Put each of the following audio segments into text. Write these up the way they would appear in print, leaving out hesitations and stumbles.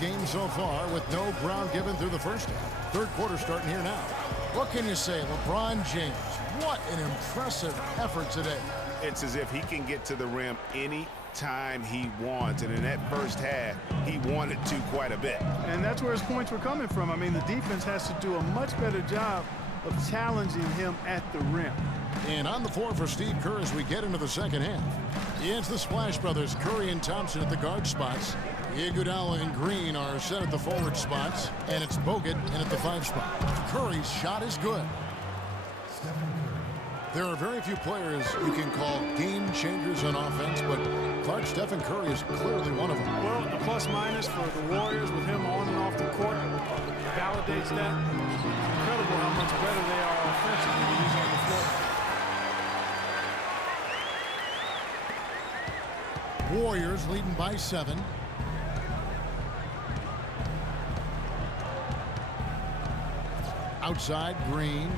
game so far with no ground given through the first half. Third quarter starting here now. What can you say? LeBron James, what an impressive effort today. It's as if he can get to the rim any time he wants, and in that first half, he wanted to quite a bit. And that's where his points were coming from. I mean, the defense has to do a much better job of challenging him at the rim. And on the floor for Steve Kerr as we get into the second half. It's the Splash Brothers, Curry and Thompson at the guard spots. Iguodala and Green are set at the forward spots, and it's Bogut in at the 5 spot. Curry's shot is good. There are very few players you can call game changers on offense, but Clark, Stephen Curry is clearly one of them. Well, the plus-minus for the Warriors with him on and off the court validates that. It's incredible how much better they are offensively when he's on the floor. Warriors leading by 7. Outside, Green.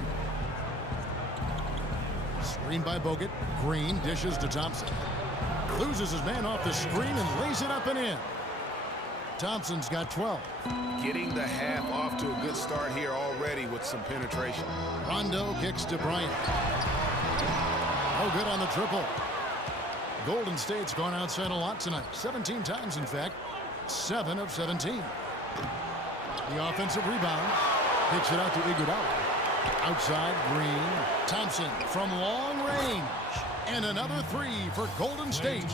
Screen by Bogut. Green dishes to Thompson. Loses his man off the screen and lays it up and in. Thompson's got 12. Getting the half off to a good start here already with some penetration. Rondo kicks to Bryant. Oh, good on the triple. Golden State's gone outside a lot tonight. 17 times, in fact. 7 of 17. The offensive rebound. Kicks it out to Iguodala. Outside, Green. Thompson from long range. And another 3 for Golden State.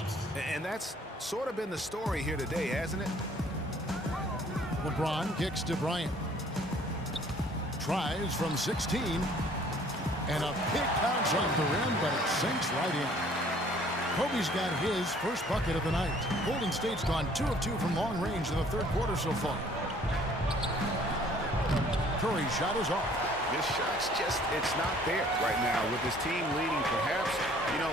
And that's sort of been the story here today, hasn't it? LeBron kicks to Bryant. Tries from 16. And a big bounce off the rim, but it sinks right in. Kobe's got his first bucket of the night. Golden State's gone 2 of 2 from long range in the third quarter so far. Curry's shot is off. This shot's just, it's not there right now. With his team leading, perhaps,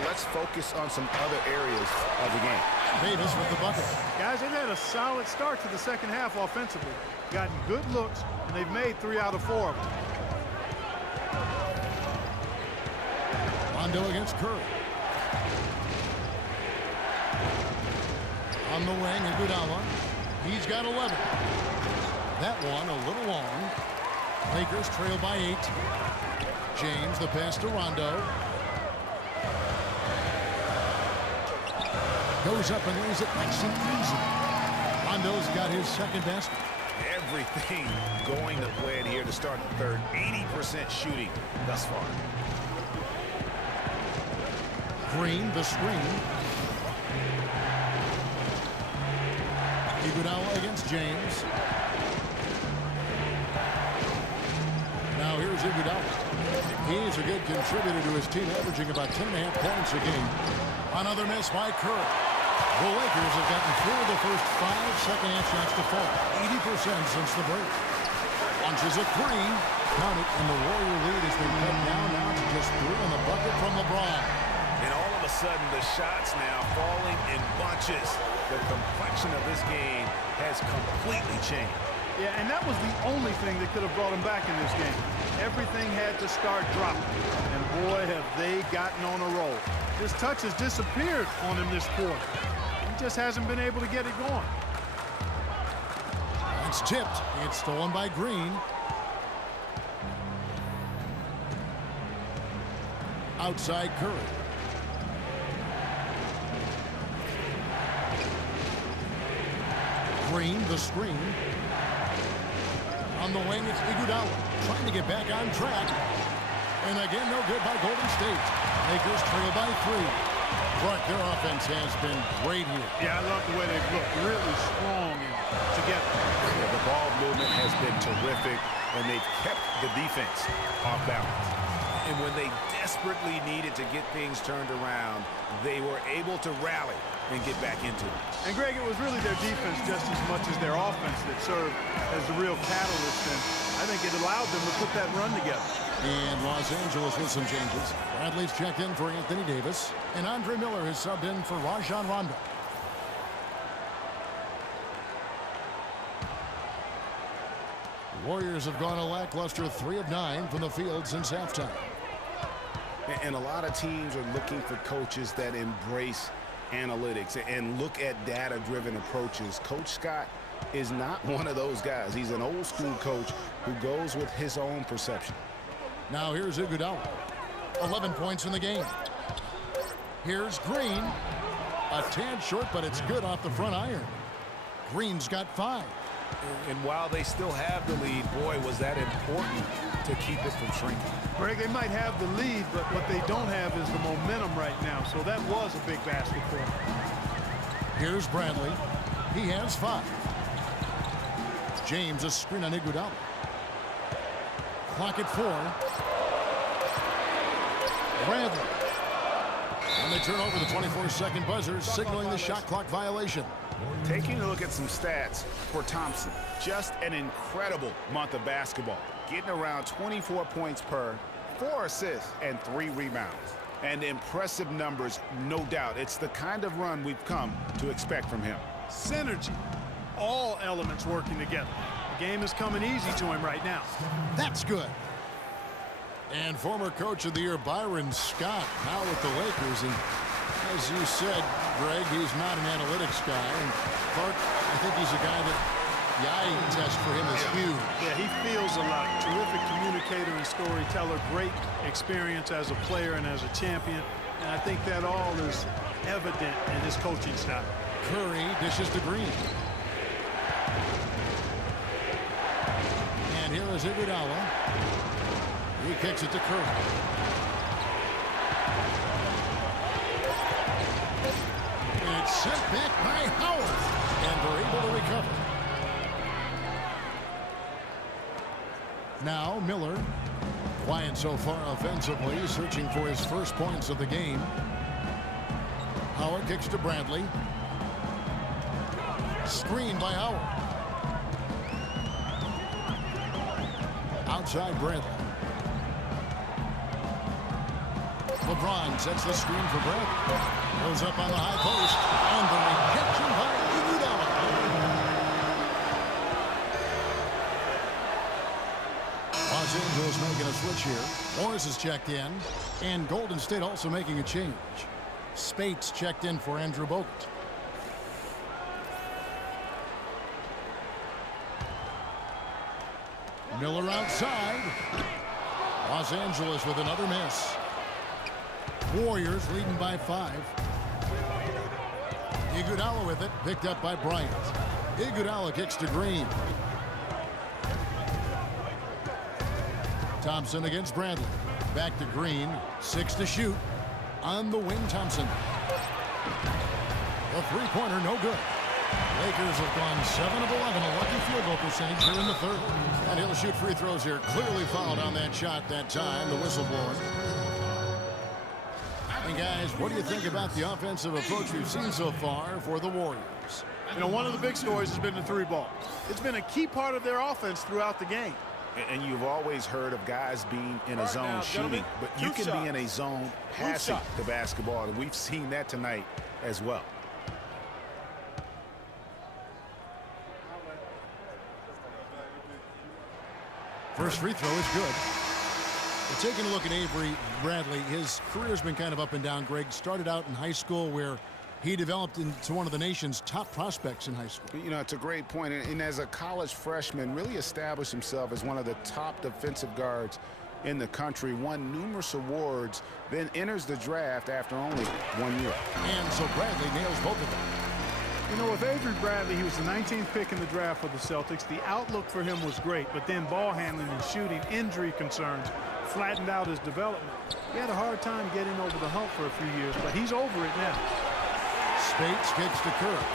let's focus on some other areas of the game. Davis with the bucket. Guys, they've had a solid start to the second half offensively. Gotten good looks, and they've made 3 out of 4 of them. Rondo against Curry. On the wing, Iguodala. He's got 11. That one a little long. Lakers trail by 8. James, the pass to Rondo. Goes up and lays it nice and easy. Rondo's got his second basket. Everything going to plan here to start the third. 80% shooting thus far. Green, the screen. Iguodala against James. Now here's Iguodala. He's a good contributor to his team, averaging about 10.5 points a game. Another miss by Curry. The Lakers have gotten 4 of the first 5 second-half shots to fall. 80% since the break. Launches a 3. Count it, and the Warrior lead has been cut down now to just 3 on the bucket from LeBron. And all of a sudden, the shots now falling in bunches. The complexion of this game has completely changed. Yeah, and that was the only thing that could have brought him back in this game. Everything had to start dropping. And boy, have they gotten on a roll. His touch has disappeared on him this quarter. He just hasn't been able to get it going. It's tipped. It's stolen by Green. Outside Curry. Green, the screen. On the wing, it's Iguodala trying to get back on track. And again, no good by Golden State. Lakers trail by 3. Clark, their offense has been great here. Yeah, I love the way they've looked. Really strong and together. Yeah, the ball movement has been terrific, and they've kept the defense off balance. And when they desperately needed to get things turned around, they were able to rally and get back into it. And Greg, it was really their defense just as much as their offense that served as the real catalyst, and I think it allowed them to put that run together. And Los Angeles with some changes. Bradley's checked in for Anthony Davis, and Andre Miller has subbed in for Rajon Rondo. The Warriors have gone a lackluster 3 of 9 from the field since halftime. And a lot of teams are looking for coaches that embrace analytics and look at data-driven approaches. Coach Scott is not one of those guys. He's an old school coach who goes with his own perception. Now here's Iguodala. 11 points in the game. Here's Green. A tad short, but it's good off the front iron. Green's got 5. And while they still have the lead, boy, was that important to keep it from shrinking. Greg, they might have the lead, but what they don't have is the momentum right now. So that was a big basket for them. Here's Bradley. He has 5. James, a screen on Iguodala. Clock at 4. Bradley. And they turn over the 24-second buzzer, signaling the shot clock violation. Taking a look at some stats for Thompson. Just an incredible month of basketball. Getting around 24 points per, 4 assists, and 3 rebounds. And impressive numbers, no doubt. It's the kind of run we've come to expect from him. Synergy. All elements working together. The game is coming easy to him right now. That's good. And former Coach of the Year Byron Scott now with the Lakers. And as you said, Greg, he's not an analytics guy. And Clark, I think he's a guy that the eye test for him is huge. Yeah, he feels a lot. Terrific communicator and storyteller. Great experience as a player and as a champion. And I think that all is evident in his coaching style. Curry dishes to Green. And here is Iguodala. He kicks it to Curry. It's sent back by Howard. And they're able to recover. Now Miller, quiet so far offensively, searching for his first points of the game. Howard kicks to Bradley. Screen by Howard. Outside Bradley. LeBron sets the screen for Bradley. Goes up on the high post. And the rejection by Iguodala. Los Angeles making a switch here. Morris is checked in. And Golden State also making a change. Spates checked in for Andrew Bogut. Miller outside. Los Angeles with another miss. Warriors leading by 5. Iguodala with it, picked up by Bryant. Iguodala kicks to Green. Thompson against Bradley. Back to Green. 6 to shoot. On the wing, Thompson. The three-pointer, no good. Lakers have gone 7 of 11, a lucky field goal percentage here in the third. And he'll shoot free throws here. Clearly fouled on that shot that time, the whistle blowing. And guys, what do you think about the offensive approach we've seen so far for the Warriors? You know, one of the big stories has been the 3-ball. It's been a key part of their offense throughout the game. And you've always heard of guys being in a zone shooting, but you can be in a zone passing the basketball, and we've seen that tonight as well. First free throw is good. We're taking a look at Avery Bradley. His career's been kind of up and down, Greg. Started out in high school where he developed into one of the nation's top prospects in high school. You know, it's a great point. And as a college freshman, really established himself as one of the top defensive guards in the country, won numerous awards, then enters the draft after only 1 year. And so Bradley nails both of them. You know, with Avery Bradley, he was the 19th pick in the draft for the Celtics. The outlook for him was great, but then ball handling and shooting, injury concerns flattened out his development. He had a hard time getting over the hump for a few years, but he's over it now. Spates kicks to Curry.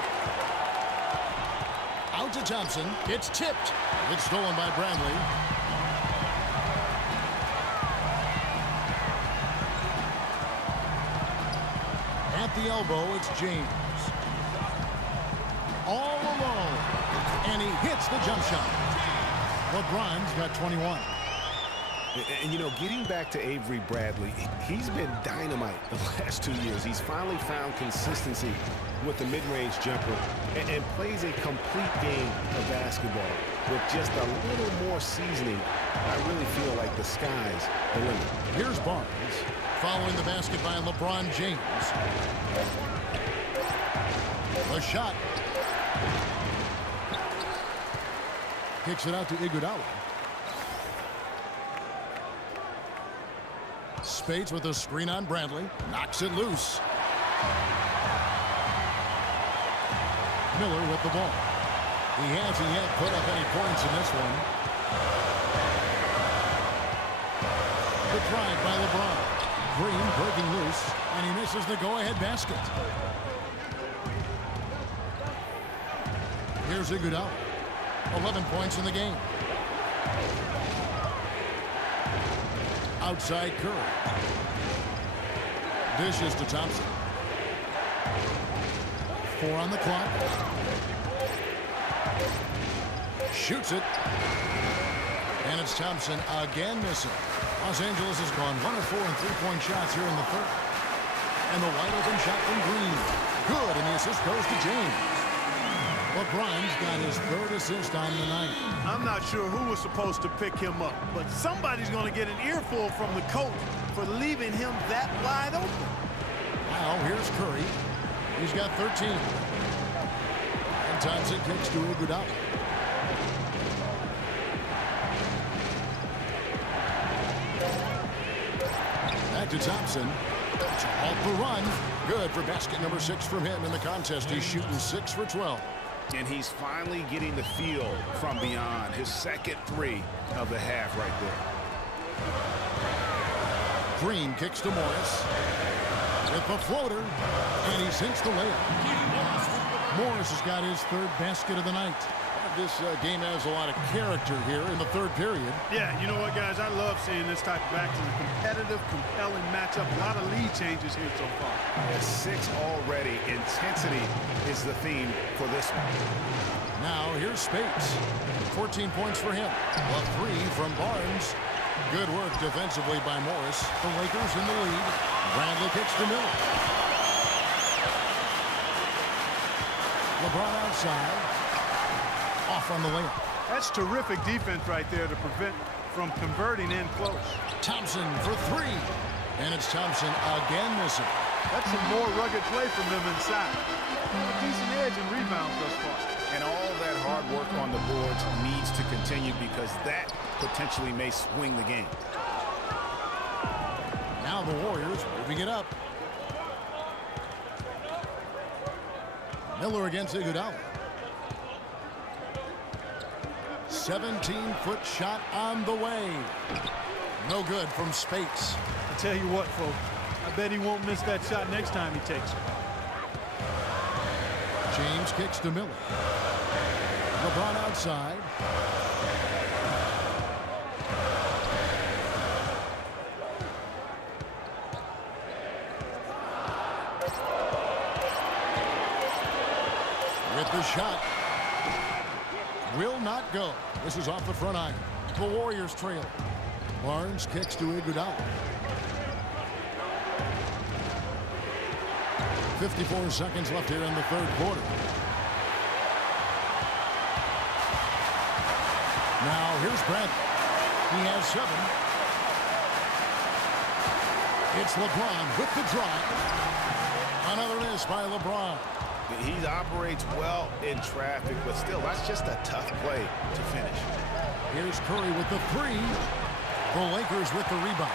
Out to Thompson. It's tipped. It's stolen by Bradley. At the elbow, it's James. All alone. And he hits the jump shot. LeBron's got 21. And, you know, getting back to Avery Bradley, he's been dynamite the last 2 years. He's finally found consistency with the mid-range jumper and plays a complete game of basketball with just a little more seasoning. I really feel like the sky's the limit. Here's Barnes following the basket by LeBron James. The shot. Kicks it out to Iguodala. Spades with a screen on Bradley. Knocks it loose. Miller with the ball. He hasn't yet put up any points in this one. The drive by LeBron. Green breaking loose, and he misses the go-ahead basket. Here's Iguodala. 11 points in the game. Outside Curry. Dishes to Thompson. 4 on the clock. Shoots it. And it's Thompson again missing. Los Angeles has gone 1 of 4 in three-point shots here in the third. And the wide open shot from Green. Good, and the assist goes to James. LeBron's got his third assist on the night. I'm not sure who was supposed to pick him up, but somebody's going to get an earful from the coach for leaving him that wide open. Now, here's Curry. He's got 13. And Thompson kicks to Iguodala. Back to Thompson. To halt the run. Good for basket number 6 from him in the contest. He's shooting 6 for 12. And he's finally getting the feel from beyond. His second 3 of the half right there. Green kicks to Morris. With the floater. And he sinks the layup. Morris has got his third basket of the night. This game has a lot of character here in the third period. Yeah, you know what, guys? I love seeing this type of action. A competitive, compelling matchup. A lot of lead changes here so far. 6 already. Intensity is the theme for this one. Now, here's Spades. 14 points for him. A 3 from Barnes. Good work defensively by Morris. The Lakers in the lead. Bradley kicks to Miller. LeBron outside. Off on the layup. That's terrific defense right there to prevent from converting in close. Thompson for 3. And it's Thompson again missing. That's some more rugged play from them inside. A decent edge and rebounds thus far. And all that hard work on the boards needs to continue because that potentially may swing the game. Now the Warriors moving it up. Miller against Iguodala. 17-foot shot on the way. No good from Speights. I tell you what, folks, I bet he won't miss that shot next time he takes it. James kicks to Miller. LeBron outside. With the shot. Will not go. This is off the front iron. The Warriors trail. Barnes kicks to Iguodala. 54 seconds left here in the third quarter. Now here's Bradley. He has 7. It's LeBron with the drive. Another miss by LeBron. He operates well in traffic, but still, that's just a tough play to finish. Here's Curry with the 3. The Lakers with the rebound.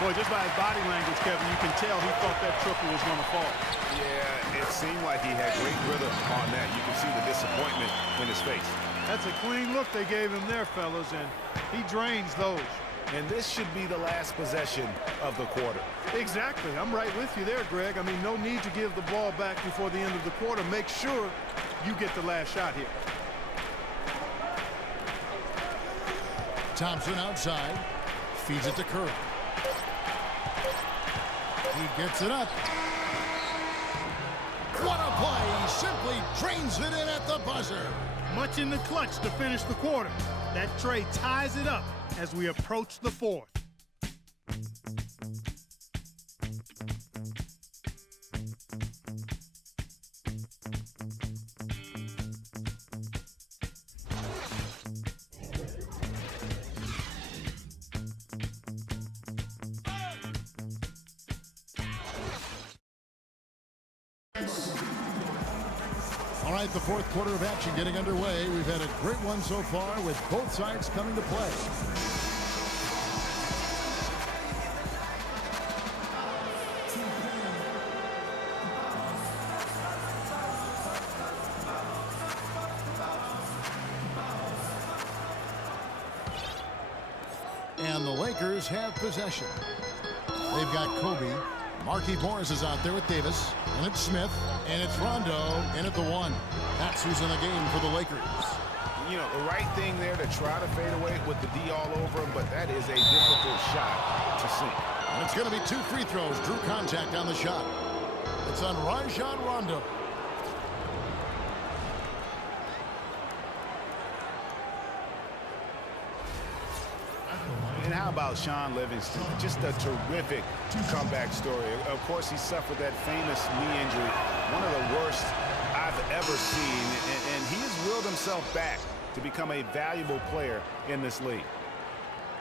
Boy, just by his body language, Kevin, you can tell he thought that triple was going to fall. Yeah, it seemed like he had great rhythm on that. You can see the disappointment in his face. That's a clean look they gave him there, fellas, and he drains those. And this should be the last possession of the quarter. Exactly. I'm right with you there, Greg. I mean, no need to give the ball back before the end of the quarter. Make sure you get the last shot here. Thompson outside. Feeds it to Curry. He gets it up. What a play. He simply drains it in at the buzzer. Much in the clutch to finish the quarter. That trade ties it up as we approach the fourth. All right, the fourth quarter of action getting underway. We've had a great one so far with both sides coming to play. And the Lakers have possession. They've got Kobe. Markieff Morris is out there with Davis. And it's Smith. And it's Rondo in at the one. That's who's in the game for the Lakers. You know, the right thing there to try to fade away with the D all over him, but that is a difficult shot to sink. And it's going to be 2 free throws. Drew contact on the shot. It's on Rajon Rondo. And how about Shaun Livingston? Just a terrific comeback story. Of course, he suffered that famous knee injury, one of the worst I've ever seen, and he has willed himself back to become a valuable player in this league.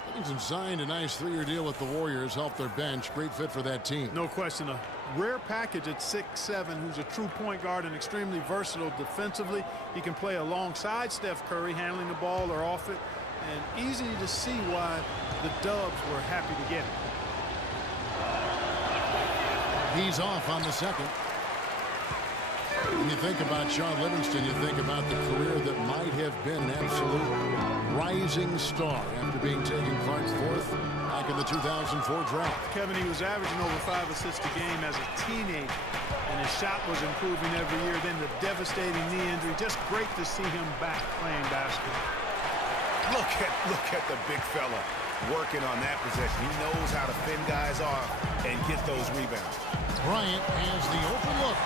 Livingston signed a nice 3-year deal with the Warriors, helped their bench. Great fit for that team. No question. A rare package at 6'7", who's a true point guard and extremely versatile defensively. He can play alongside Steph Curry, handling the ball or off it. And easy to see why the Dubs were happy to get him. He's off on the second. When you think about Shaun Livingston, you think about the career that might have been an absolute rising star after being taken Clark's fourth back in the 2004 draft. Kevin, he was averaging over 5 assists a game as a teenager, and his shot was improving every year. Then the devastating knee injury. Just great to see him back playing basketball. Look at the big fella working on that possession. He knows how to fend guys off and get those rebounds. Bryant has the open look.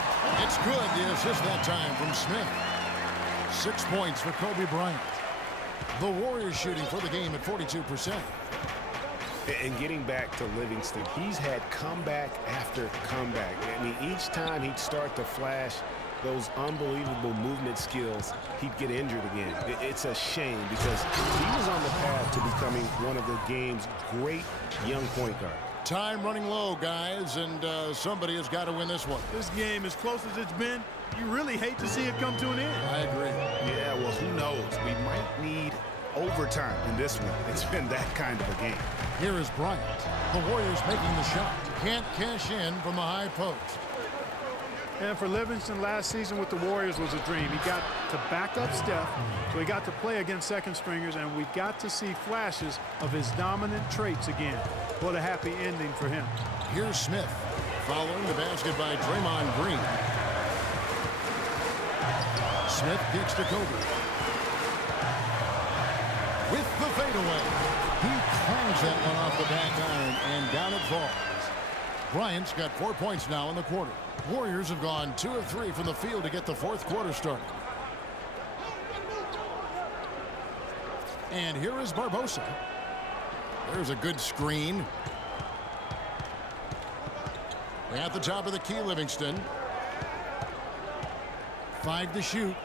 It's good. The assist that time from Smith. 6 points for Kobe Bryant. The Warriors shooting for the game at 42%. And getting back to Livingston, he's had comeback after comeback. I mean, each time he'd start to flash those unbelievable movement skills, he'd get injured again. It's a shame because he was on the path to becoming one of the game's great young point guards. Time running low, guys, and somebody has got to win this one. This game, as close as it's been, you really hate to see it come to an end. I agree. Yeah, well, who knows? We might need overtime in this one. It's been that kind of a game. Here is Bryant. The Warriors making the shot. Can't cash in from the high post. And for Livingston, last season with the Warriors was a dream. He got to back up Steph, so he got to play against second stringers, and we got to see flashes of his dominant traits again. What a happy ending for him. Here's Smith, following the basket by Draymond Green. Smith kicks to Kobe. With the fadeaway. He clangs that one off the back iron, and down it falls. Bryant's got 4 points now in the quarter. Warriors have gone 2 of 3 from the field to get the fourth quarter started. And here is Barbosa. There's a good screen. At the top of the key, Livingston. 5 to shoot.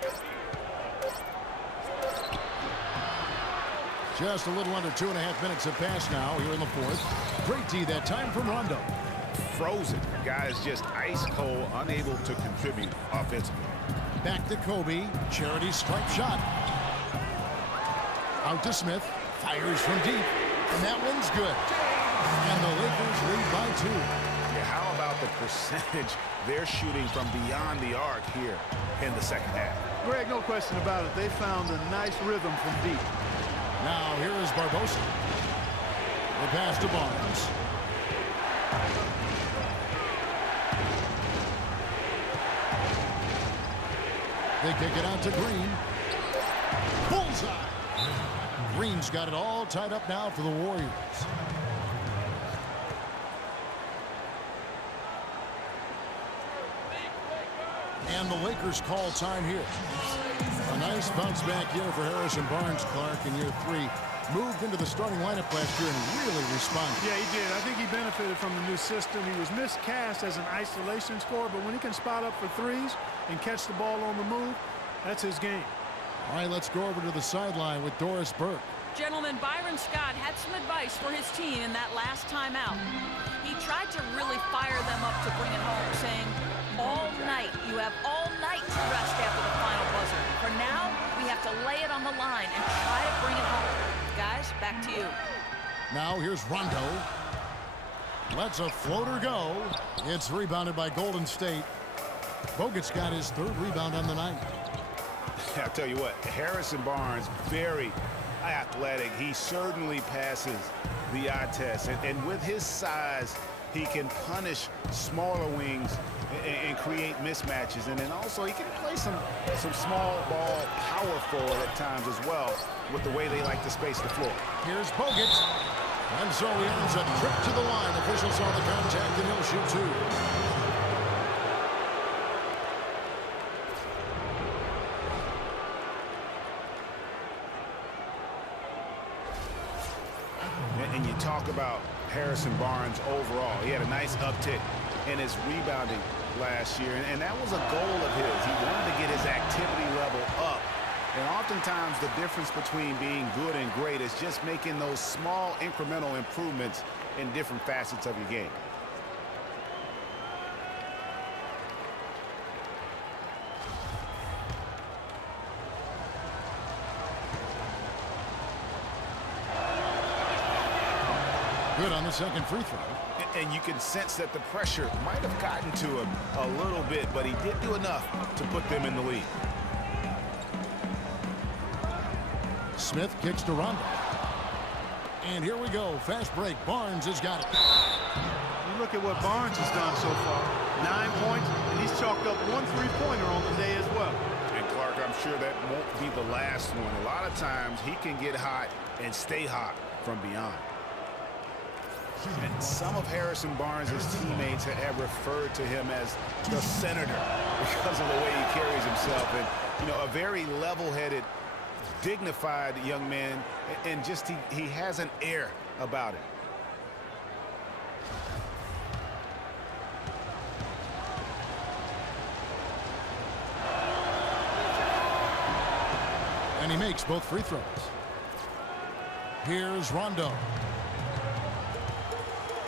Just a little under 2.5 minutes have passed now here in the fourth. Great D that time from Rondo. Frozen. Guys just ice cold, unable to contribute offensively. Back to Kobe. Charity stripe shot. Out to Smith. Fires from deep. And that one's good. And the Lakers lead by 2. Yeah, how about the percentage they're shooting from beyond the arc here in the second half? Greg, no question about it. They found a nice rhythm from deep. Now here is Barbosa. The pass to Barnes. They kick it out to Green. Bullseye. Green's got it all tied up now for the Warriors. And the Lakers call time here. A nice bounce back year for Harrison Barnes, Clark, in year 3. Moved into the starting lineup last year and really responded. Yeah, he did. I think he benefited from the new system. He was miscast as an isolation scorer, but when he can spot up for threes and catch the ball on the move, that's his game. All right, let's go over to the sideline with Doris Burke. Gentlemen, Byron Scott had some advice for his team in that last timeout. He tried to really fire them up to bring it home, saying, all night, you have all night to rest after the final buzzer. For now, we have to lay it on the line and try to bring it home. Guys, back to you. Now here's Rondo. Lets a floater go. It's rebounded by Golden State. Bogut's got his third rebound on the night. I'll tell you what, Harrison Barnes, very athletic. He certainly passes the eye test. And with his size, he can punish smaller wings and create mismatches. And then also he can play some small ball power forward at times as well with the way they like to space the floor. Here's Bogut. And so he earns a trip to the line. Officials saw the contact and he'll shoot two. And you talk about Harrison Barnes overall. He had a nice uptick in his rebounding last year, and that was a goal of his. He wanted to get his activity level up. And oftentimes the difference between being good and great is just making those small incremental improvements in different facets of your game. Good on the second free throw. And you can sense that the pressure might have gotten to him a little bit, but he did do enough to put them in the lead. Smith kicks to Rondo. And here we go. Fast break. Barnes has got it. You look at what Barnes has done so far. 9 points, and he's chalked up 1 3-pointer on the day as well. And Clark, I'm sure that won't be the last one. A lot of times he can get hot and stay hot from beyond. And some of Harrison Barnes' teammates have referred to him as the senator because of the way he carries himself. And, you know, a very level-headed, dignified young man, and just he has an air about him. And he makes both free throws. Here's Rondo.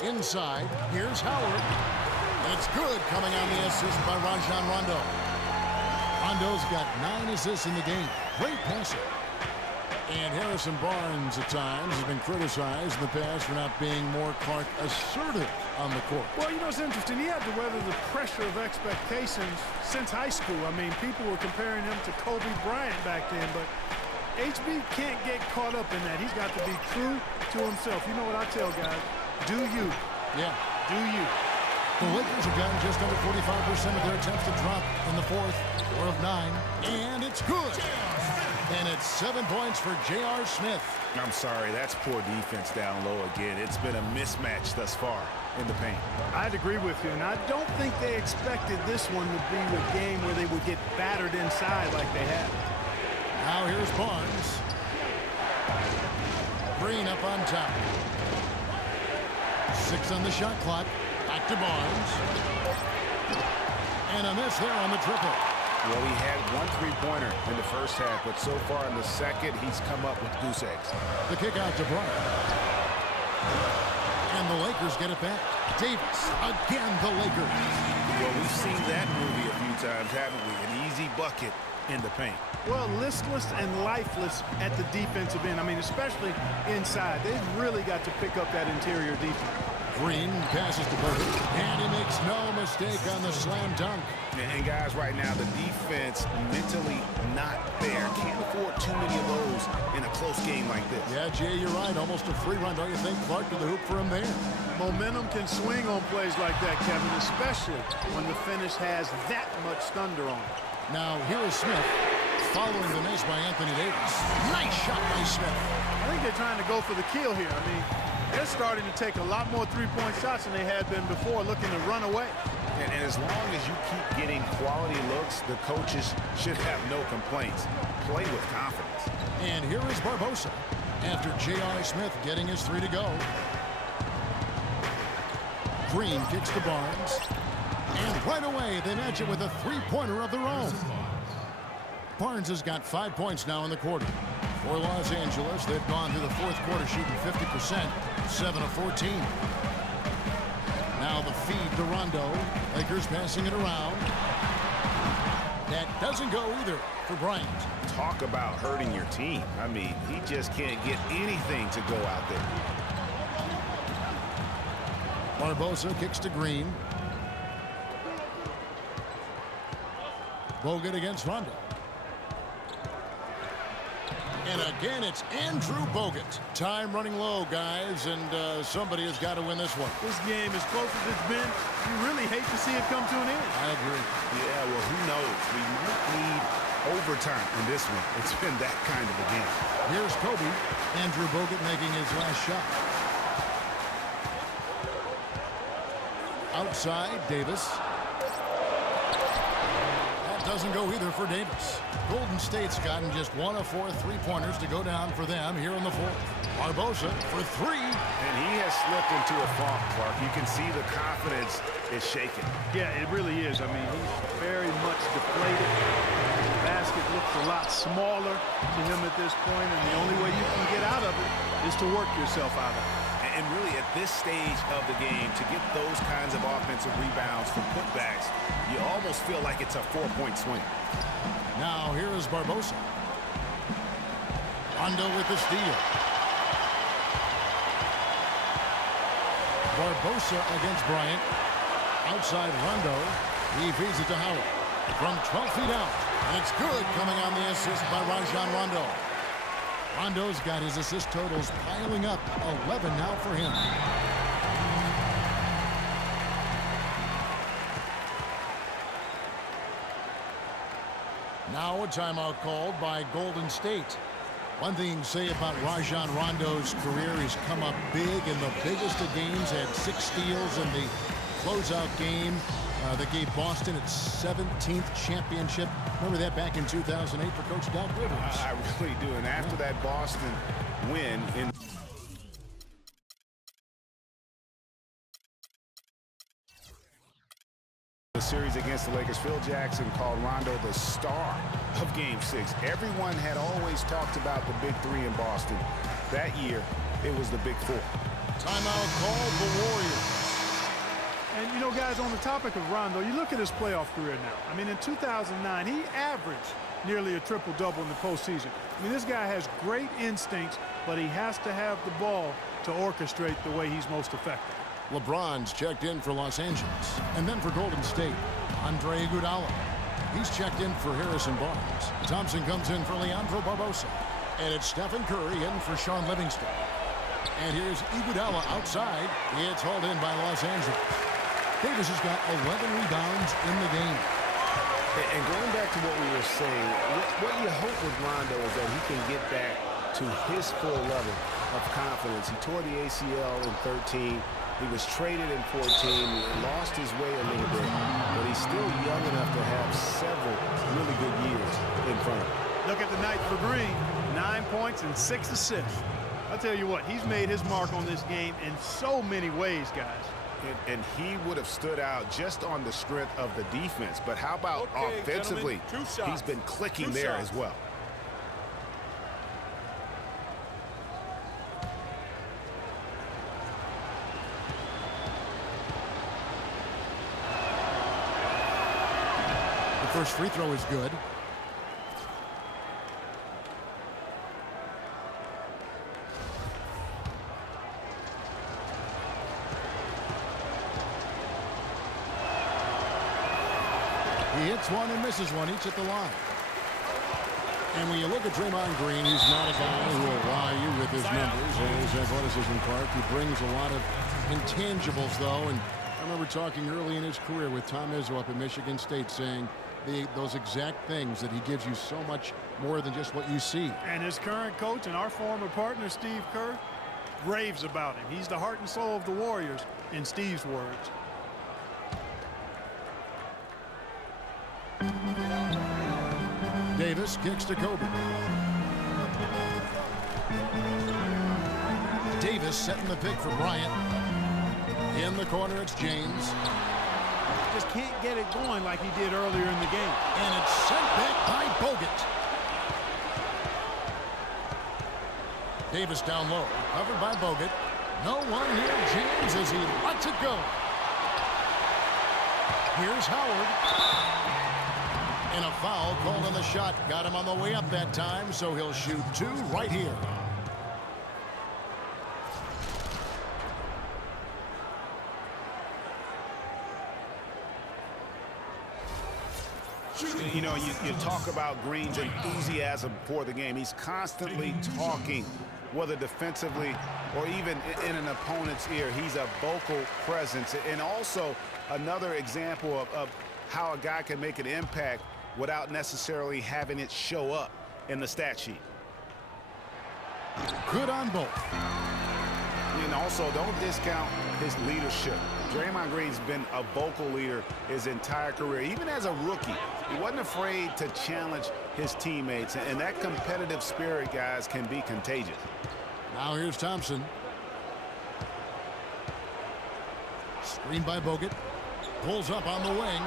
Inside, here's Howard. It's good, coming on the assist by Rajon Rondo. Rondo's got 9 assists in the game. Great passing. And Harrison Barnes at times has been criticized in the past for not being more, Clark, assertive on the court. Well, you know, it's interesting. He had to weather the pressure of expectations since high school. I mean, people were comparing him to Kobe Bryant back then, but HB can't get caught up in that. He's got to be true to himself. You know what I tell guys? Do you. Yeah. Do you. The Lakers have gotten just under 45% of their attempts to drop in the fourth, 4 of 9, and it's good. And it's 7 points for J.R. Smith. I'm sorry, that's poor defense down low again. It's been a mismatch thus far in the paint. I'd agree with you, and I don't think they expected this one to be the game where they would get battered inside like they have. Now here's Barnes. Green up on top. 6 on the shot clock. Back to Barnes. And a miss there on the triple. Well, he had 1 3-pointer in the first half, but so far in the second, he's come up with goose eggs. The kick out to Bryant. And the Lakers get it back. Davis, again the Lakers. Well, we've seen that movie a few times, haven't we? An easy bucket in the paint. Well, listless and lifeless at the defensive end. I mean, especially inside. They've really got to pick up that interior defense. Green passes to Bogut, and he makes no mistake on the slam dunk. And guys, right now, the defense mentally not there. Can't afford too many of those in a close game like this. Yeah, Jay, you're right. Almost a free run, don't you think? Clark to the hoop for him there. Momentum can swing on plays like that, Kevin, especially when the finish has that much thunder on it. Now, here is Smith, following the miss by Anthony Davis. Nice shot by Smith. I think they're trying to go for the kill here. I mean, they're starting to take a lot more three-point shots than they had been before, looking to run away. And as long as you keep getting quality looks, the coaches should have no complaints. Play with confidence. And here is Barbosa after J.R. Smith getting his 3 to go. Green kicks to Barnes. And right away, they match it with a 3-pointer of their own. Barnes has got 5 points now in the quarter. For Los Angeles, they've gone through the fourth quarter shooting 50%, 7 of 14. Now the feed to Rondo. Lakers passing it around. That doesn't go either for Bryant. Talk about hurting your team. I mean, he just can't get anything to go out there. Barbosa kicks to Green. Bogut against Rondo. And again, it's Andrew Bogut. Time running low, guys, and somebody has got to win this one. This game, as close as it's been, you really hate to see it come to an end. I agree. Yeah, well, who knows? We might need overtime in this one. It's been that kind of a game. Here's Kobe. Andrew Bogut making his last shot. Outside, Davis. That doesn't go either for Davis. Golden State's gotten just 1 of 4 3-pointers to go down for them here in the fourth. Barbosa for 3. And he has slipped into a funk, Clark. You can see the confidence is shaking. Yeah, it really is. I mean, he's very much deflated. The basket looks a lot smaller to him at this point, and the only way you can get out of it is to work yourself out of it. And really, at this stage of the game, to get those kinds of offensive rebounds from putbacks, you almost feel like it's a 4-point swing. Now here is Barbosa. Rondo with the steal. Barbosa against Bryant. Outside Rondo. He feeds it to Howard. From 12 feet out. And it's good, coming on the assist by Rajon Rondo. Rondo's got his assist totals piling up. 11 now for him. Now a timeout called by Golden State. One thing to say about Rajon Rondo's career, he's come up big in the biggest of games, had 6 steals in the closeout game that gave Boston its 17th championship. Remember that back in 2008 for Coach Doc Rivers? I really do. And after that Boston win in the series against the Lakers, Phil Jackson called Rondo the star of Game 6. Everyone had always talked about the Big Three in Boston. That year, it was the Big Four. Timeout called the Warriors. And, you know, guys, on the topic of Rondo, you look at his playoff career now. I mean, in 2009, he averaged nearly a triple-double in the postseason. I mean, this guy has great instincts, but he has to have the ball to orchestrate the way he's most effective. LeBron's checked in for Los Angeles. And then for Golden State, Andre Iguodala. He's checked in for Harrison Barnes. Thompson comes in for Leandro Barbosa. And it's Stephen Curry in for Sean Livingston. And here's Iguodala outside. It's hauled in by Los Angeles. Davis has got 11 rebounds in the game. And going back to what we were saying, what you hope with Rondo is that he can get back to his full level of confidence. He tore the ACL in 13. He was traded in 14, lost his way a little bit, but he's still young enough to have several really good years in front of him. Look at the night for Green, 9 points and 6 assists. I'll tell you what, he's made his mark on this game in so many ways, guys. And he would have stood out just on the strength of the defense. But how about offensively? He's been clicking there as well. The first free throw is good. He hits one and misses one, each at the line. And when you look at Draymond Green, he's not a guy who will wow you with his numbers or his athleticism, Clark. He brings a lot of intangibles, though. And I remember talking early in his career with Tom Izzo up at Michigan State saying those exact things, that he gives you so much more than just what you see. And his current coach and our former partner, Steve Kerr, raves about him. He's the heart and soul of the Warriors, in Steve's words. Davis kicks to Kobe. Davis setting the pick for Bryant. In the corner, it's James. Just can't get it going like he did earlier in the game. And it's sent back by Bogut. Davis down low, covered by Bogut. No one near James as he lets it go. Here's Howard. And a foul called on the shot. Got him on the way up that time, so he'll shoot 2 right here. You know, you talk about Green's enthusiasm for the game. He's constantly talking, whether defensively or even in an opponent's ear. He's a vocal presence. And also another example of how a guy can make an impact without necessarily having it show up in the stat sheet. Good on both. And also, don't discount his leadership. Draymond Green's been a vocal leader his entire career. Even as a rookie, he wasn't afraid to challenge his teammates. And that competitive spirit, guys, can be contagious. Now here's Thompson. Screened by Bogut. Pulls up on the wing.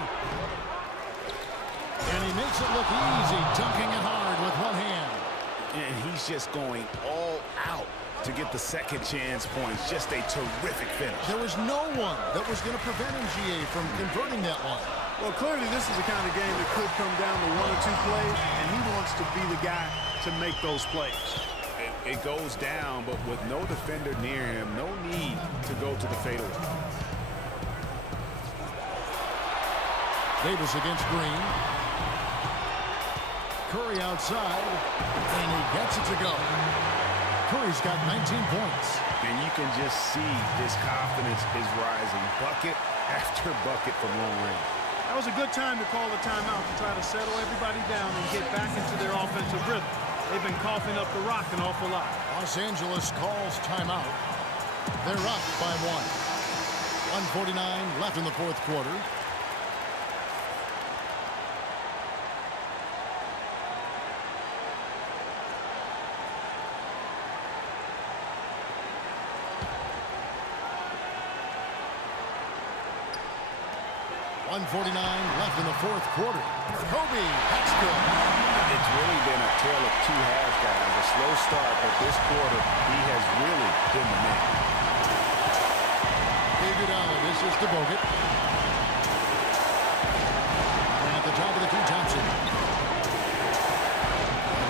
And he makes it look easy, dunking it hard with one hand. And he's just going all out to get the second chance points. Just a terrific finish. There was no one that was going to prevent MGA from converting that one. Well, clearly this is the kind of game that could come down to 1 or 2 plays, and he wants to be the guy to make those plays. It goes down, but with no defender near him, no need to go to the fadeaway. Davis against Green. Curry outside, and he gets it to go. Curry's got 19 points. And you can just see his confidence is rising. Bucket after bucket from long range. That was a good time to call the timeout to try to settle everybody down and get back into their offensive rhythm. They've been coughing up the rock an awful lot. Los Angeles calls timeout. They're up by 1. 1:49 left in the fourth quarter. .149 left in the fourth quarter. Kobe, that's good. It's really been a tale of 2 halves, guys. A slow start, but this quarter, he has really been the man. Iguodala, this is to Bogut. And at the top of the key, Thompson.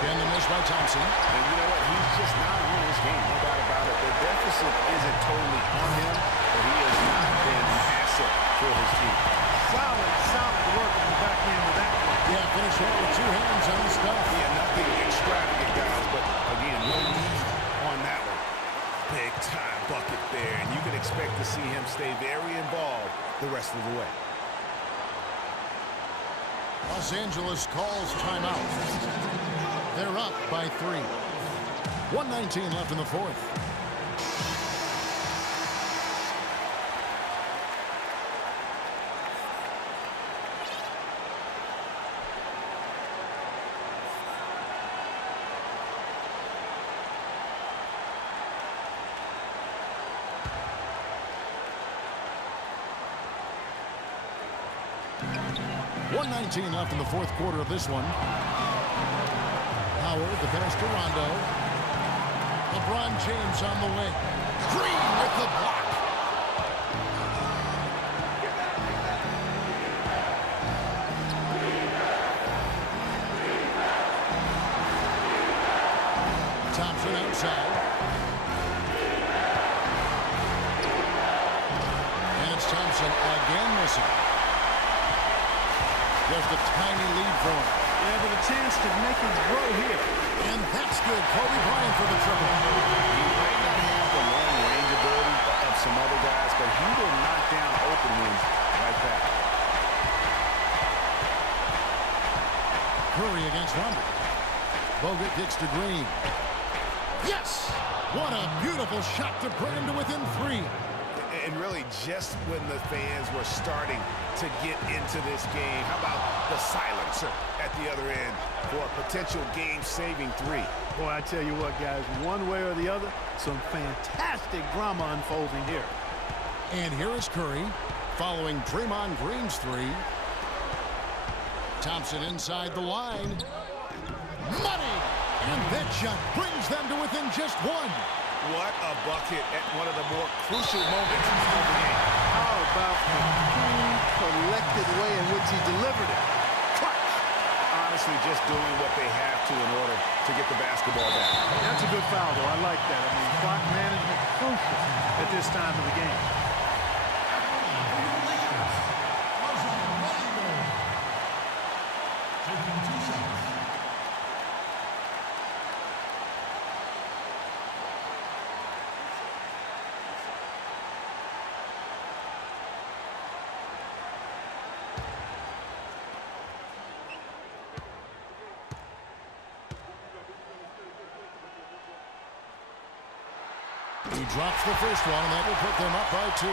Again, the miss by Thompson. And you know what? He's just not on this game. No doubt about it. The deficit isn't totally on him, but he has not been massive for his team. Solid work on the back end of that one. Yeah, finish well with 2 hands on the stuff. Yeah, nothing extravagant, guys, but again, no need on that one. Big time bucket there, and you can expect to see him stay very involved the rest of the way. Los Angeles calls timeout. They're up by 3. 1:19 left in the fourth. .119 left in the fourth quarter of this one. Howard, the pass to Rondo. LeBron James on the way. Green with the block. Thompson outside. And it's Thompson again missing. Just a tiny lead for him. Yeah, but a chance to make it grow here. And that's good. Kobe Bryant for the triple. He might not have the long-range ability of some other guys, but he will knock down open ones like that. Curry against Rondo. Bogut gets to Green. Yes! What a beautiful shot to bring him to within 3. And really, just when the fans were starting to get into this game, how about the silencer at the other end for a potential game-saving 3? Boy, I tell you what, guys, one way or the other, some fantastic drama unfolding here. And here is Curry following Draymond Green's 3. Thompson inside the line. Money! And that shot brings them to within just 1. What a bucket at one of the more crucial moments of the game. How about the cool, collected way in which he delivered it? Clutch. honestly just doing what they have to in order to get the basketball back. That's a good foul, though. I like that. I mean, clock management crucial at this time of the game. He drops the first one, and that will put them up by 2.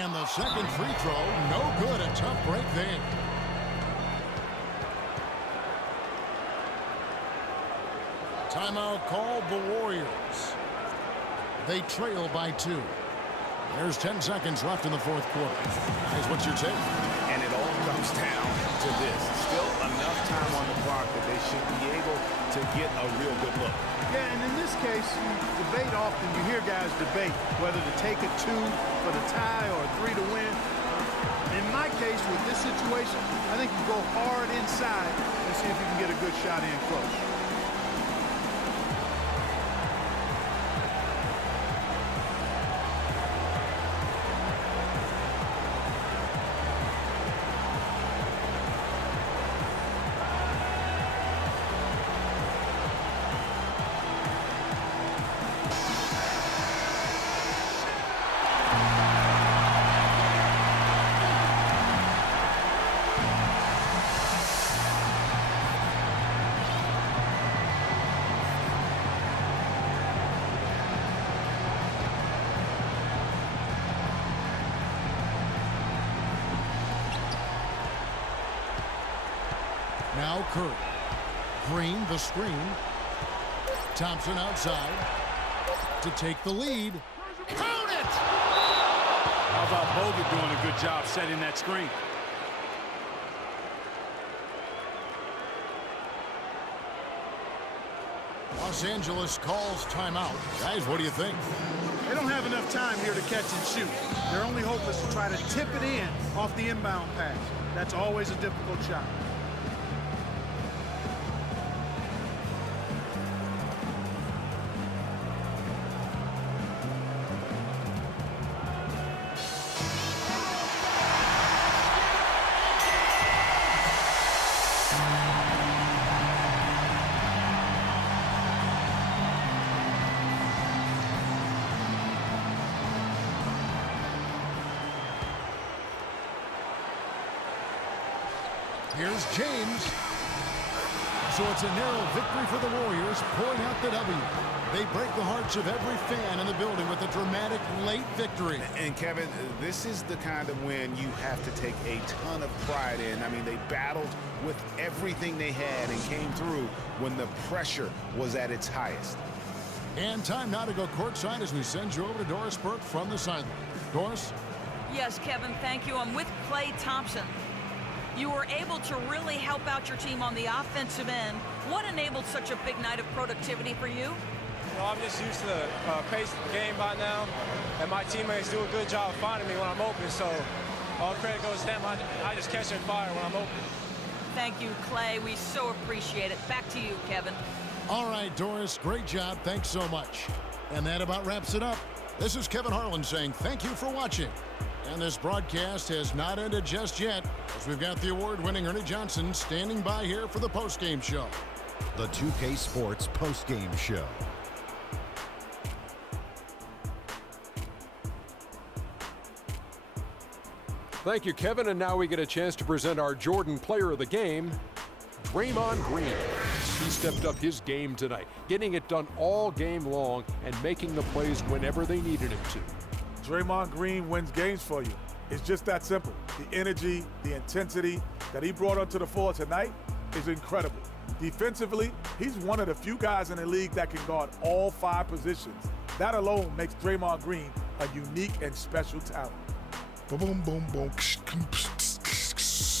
And the second free throw, no good. A tough break there. Timeout called the Warriors. They trail by 2. There's 10 seconds left in the fourth quarter. Guys, what's your take? And it all comes down to this. Still enough time on the clock that they should be able to get a real good look. Yeah, and in this case, you debate often. You hear guys debate whether to take a 2 for the tie or a 3 to win. In my case, with this situation, I think you go hard inside and see if you can get a good shot in close. Now Curry. Green, the screen. Thompson outside to take the lead. Count it! How about Bogut doing a good job setting that screen? Los Angeles calls timeout. Guys, what do you think? They don't have enough time here to catch and shoot. Their only hope is to try to tip it in off the inbound pass. That's always a difficult shot. Here's James. So it's a narrow victory for the Warriors, pulling out the W. They break the hearts of every fan in the building with a dramatic late victory. And Kevin, this is the kind of win you have to take a ton of pride in. I mean, they battled with everything they had and came through when the pressure was at its highest. And time now to go courtside as we send you over to Doris Burke from the sideline. Doris? Yes, Kevin, thank you. I'm with Klay Thompson. You were able to really help out your team on the offensive end. What enabled such a big night of productivity for you? I'm just used to the pace of the game by now, and my teammates do a good job finding me when I'm open, so all credit goes to them. I just catch and fire when I'm open. Thank you, Klay. We so appreciate it. Back to you, Kevin. All right, Doris, great job. Thanks so much. And that about wraps it up. This is Kevin Harlan saying thank you for watching. And this broadcast has not ended just yet, as we've got the award-winning Ernie Johnson standing by here for the postgame show. The 2K Sports postgame show. Thank you, Kevin. And now we get a chance to present our Jordan Player of the Game, Draymond Green. He stepped up his game tonight, getting it done all game long and making the plays whenever they needed him to. Draymond Green wins games for you. It's just that simple. The energy, the intensity that he brought onto the floor tonight is incredible. Defensively, he's one of the few guys in the league that can guard all 5 positions. That alone makes Draymond Green a unique and special talent. Boom, boom, boom, boom.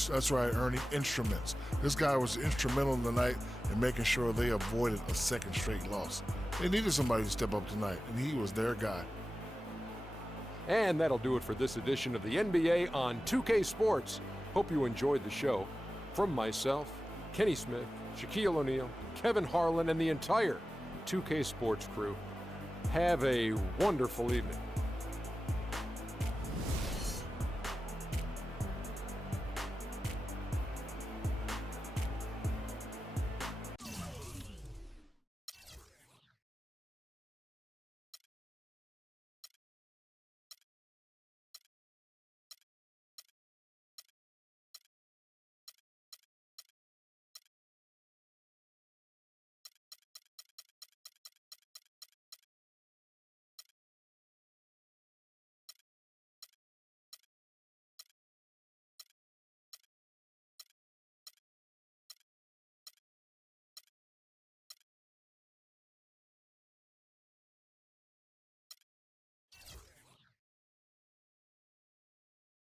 That's right, Ernie. Instruments. This guy was instrumental tonight and making sure they avoided a second straight loss. They needed somebody to step up tonight, and he was their guy. And that'll do it for this edition of the NBA on 2K Sports. Hope you enjoyed the show. From myself, Kenny Smith, Shaquille O'Neal, Kevin Harlan, and the entire 2K Sports crew, have a wonderful evening.